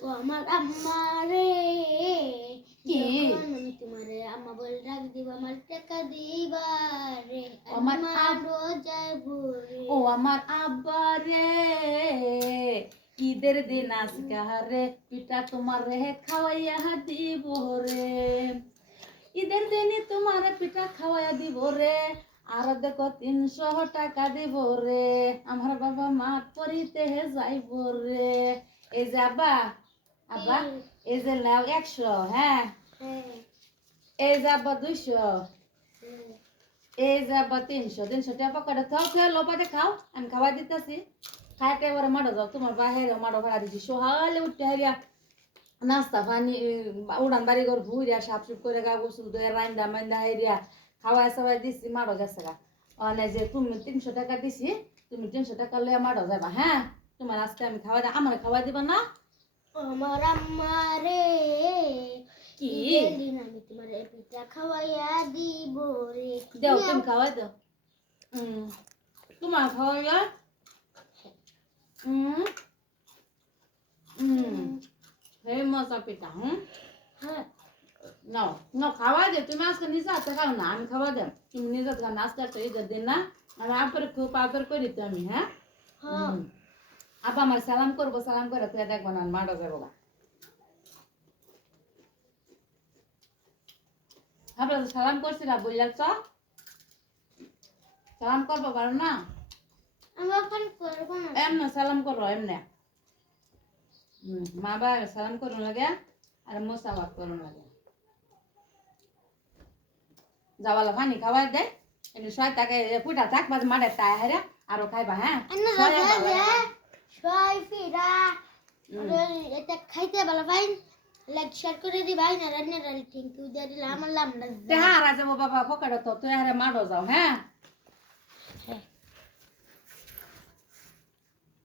ও আমার আম্মা রে কি যখন আমি তোমারে আম্মা বলে ডাক দিব আমার টাকা দিবা রে আমার আমার রোজায় ভরে ও আমার আব্বা রে ঈদের দিন আজকে রে পিঠা তোমার রে খাওয়াইয়া দিব রে ঈদের দিনই তোমার পিঠা খাওয়াইয়া দিব রে আর দেখো 300 টাকা দিব রে আমার বাবা মাঠ করিতে যাইব রে এই যে আব্বা আব্বা এই যে নাও 100 হ্যাঁ এই যে আব্বা 200 এই যে আব্বা 300 টাকা পকেটে থাও খেয়ে লোপাতে খাও আমি খাওয়া দিতেছি খাইতে এবারে মাঠে যাও তোমার বাহিরে মাঠে ভাড়া দিছি সকালে উঠতে হারিয়া নাস্তা পানি উড়ান বাড়ি ঘর ভুইয়া সাপ সুপ করে গা গোসল ধুয়ে রান্দা মান্দা হাইরিয়া খাওয়াই সবাই দিছি মাঠে গেছে গা অনে যে তুমি 300 টাকা দিছি তুমি 300 টাকা লইয়া মাঠে যাবা হ্যাঁ তোমার আজকে আমি খাওয়া দিই আমার খাওয়া দিবা না আমার আম্মা রে কি ঈদের দিন আমি তোমার পিঠা খাওয়াইয়া দিব রে দাও তুমি খাওয়াই দাও তোমার খাওয়াইয়া হে মজা পিঠা হ্যাঁ নাও নাও খাওয়া দে তুমি আজকে নিজে হাতে খাও না আমি খাওয়া দেব তুমি নিজে খাও নাস্তা তো ঈদের দিন না আর আপরে খুব আদর করি তো আমি হ্যাঁ হ্যাঁ আপা আমার সালাম করবো সালাম করে তুই দেখবো না মাঠে যাবো গা আপনার তো সালাম করছিলা বললাছ সালাম করবো পারো না আমি এখন করবো না এমনি সালাম করো এমনি মা বাবা সালাম করুন লাগে আর মোসাবাদ করুন লাগে যাওয়ালা পানি খাওয়াই দেয় এমনি 6 টাকা পুটা থাক বাদ মাঠে তাই হারে আরো খাইবা হ্যাঁ ছয় ফিরা এটা খাইতে ভালো ভাই লাইক শেয়ার করে দি ভাই না রান্না রান্না থ্যাংক ইউ দিয়ে দিলাম আমার লাম না হ্যাঁ রাজা বাবা পকেটে তো তুই হারে মাঠে যাও হ্যাঁ